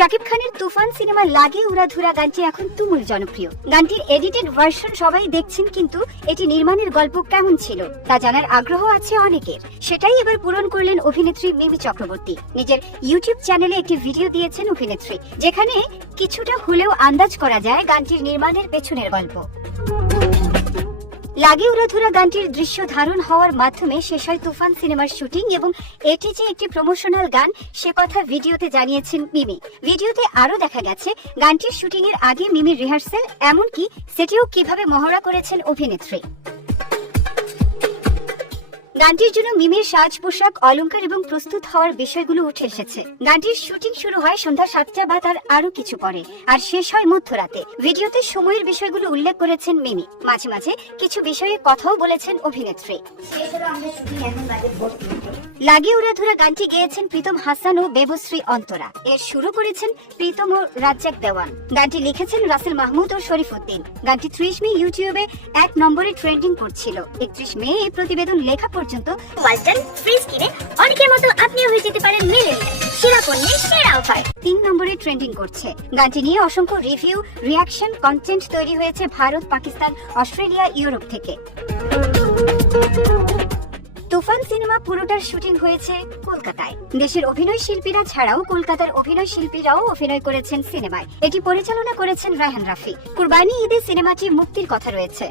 শাকিব খানের তুফান সিনেমার লাগে উড়াধুরা গানটি এখন তুমুল জনপ্রিয়। গানটির এডিটেড ভার্সন সবাই দেখছেন, কিন্তু এটি নির্মাণের গল্প কেমন ছিল তা জানার আগ্রহ আছে অনেকের। সেটাই এবার পূরণ করলেন অভিনেত্রী মিমি চক্রবর্তী। নিজের ইউটিউব চ্যানেলে একটি ভিডিও দিয়েছেন অভিনেত্রী, যেখানে কিছুটা হলেও আন্দাজ করা যায় গানটির নির্মাণের পেছনের গল্প। লাগে উড়াধুরা গানটির দৃশ্য ধারণ হওয়ার মাধ্যমে শেষ হয় তুফান সিনেমার শুটিং, এবং এটি যে একটি প্রমোশনাল গান সে কথা ভিডিওতে জানিয়েছেন মিমি। ভিডিওতে আরো দেখা গেছে গানটির শুটিং এর আগে মিমির রিহার্সেল, এমনকি সেটিও কিভাবে মহড়া করেছেন অভিনেত্রী। গানটির জন্য মিমির সাজ পোশাক, অলংকার এবং প্রস্তুত হওয়ার বিষয়গুলো উঠে এসেছে। গানটির শুটিং শুরু হয় সন্ধ্যা 7টা বা তার আরো কিছু পরে, আর শেষ হয় মধ্যরাতে। ভিডিওতে সময়ের বিষয়গুলো উল্লেখ করেছেন মিমি, মাঝে মাঝে কিছু বিষয়ে কথাও বলেছেন অভিনেত্রী। লাগে উড়াধুরা গানটি গেয়েছেন প্রীতম হাসান ও বেবশ্রী অন্তরা। এর শুরু করেছেন প্রীতম ও রাজ্জাক দেওয়ান। গানটি লিখেছেন রাসেল মাহমুদ ও শরীফুদ্দিন। গানটি 30 মে ইউটিউবে 1 নম্বরে ট্রেন্ডিং করছিল। 31 মে এই প্রতিবেদন লেখা পর্যন্ত ওয়ালটন ফ্রিজ কিনে অনেকের মতো আপনিও হয়ে যেতে পারেন মিলেনিয়াল সেরা পণ্যের সেরা অফার। 3 নম্বরে ট্রেন্ডিং করছে। গানটি নিয়ে অসংখ্য রিভিউ, রিঅ্যাকশন, কন্টেন্ট তৈরি হয়েছে ভারত, পাকিস্তান, অস্ট্রেলিয়া, ইউরোপ থেকে। তুফান সিনেমা পুরোটার শুটিং হয়েছে কলকাতায়। দেশের অভিনয় শিল্পীরা ছাড়াও কলকাতার অভিনয় শিল্পীরাও অভিনয় করেছেন সিনেমায়। এটি পরিচালনা করেছেন রায়হান রাফি। কুরবানি ঈদে সিনেমাটি মুক্তির কথা রয়েছে।